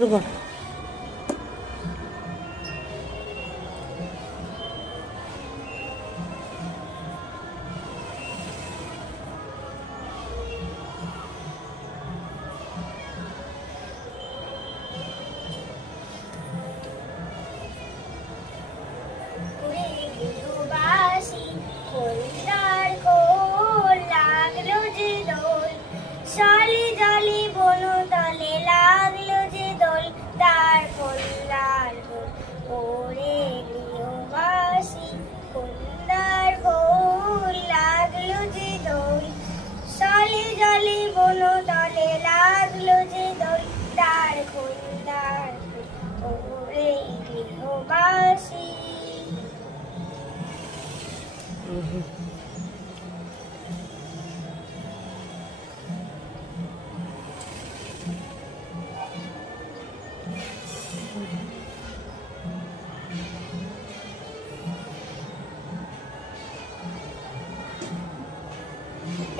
रुको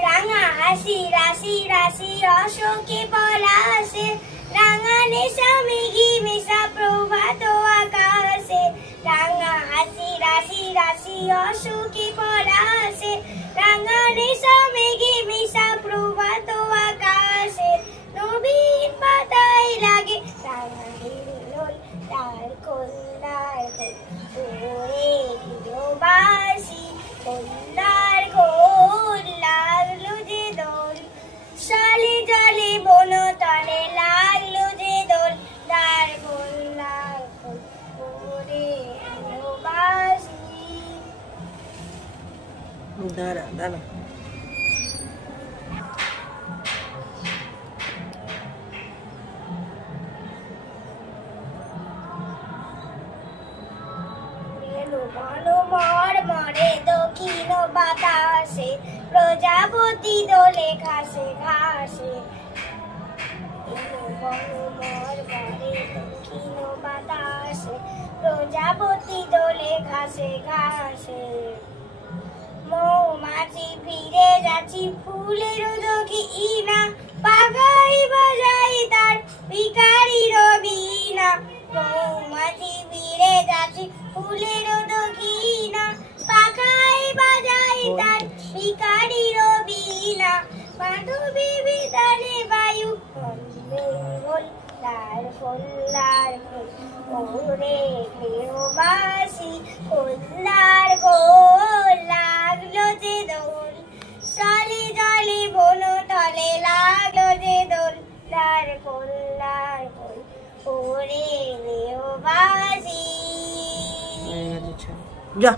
রাঙা হাসি রাশি রাশি অশোকে পলাশে রাঙা নেশা মেঘি মেশা প্রভাত আকাশে রাঙা হাসি রাশি রাশি অশোকে পলাশে রাঙা নেশা মেঘি মেশা প্রভাত আকাশে নবীন পাতায় লাগে রাঙা হিলোল তার কন্যার ওরে গৃহবাসী কন্যার ঘোর লাগলো যে দোল সালে জলে বন তলে লাগলো যে দোল তার কন্যার ওরে গৃহবাসী। দাঁড়া দাঁড়া মরে দক্ষিণ বাতাসে প্রজাপতি দোলে ঘাসে ঘাসে মরে দক্ষিণ বাতাসে প্রজাপতি দোলে ঘাসে ঘাসে মৌমাছি ফিরে যাচ্ছি ফুলের দক্ষিণা পাখাই বাজাই তার ভিখারির বীণা মৌমাছি ফিরে যাচ্ছি ফুলের দক্ষিণা পাখাই বাজাই তার ভিখারির বীণা মাধবী বিতানে বায়ু বেঙ্গল লাল কল্লার ওরে গৃহবাসী কল্লার গোল লাগলো যে দোল সালে জলে বন তলে লাগলো যে দোল তার কল্লার গোল ওরে গৃহবাসী। যা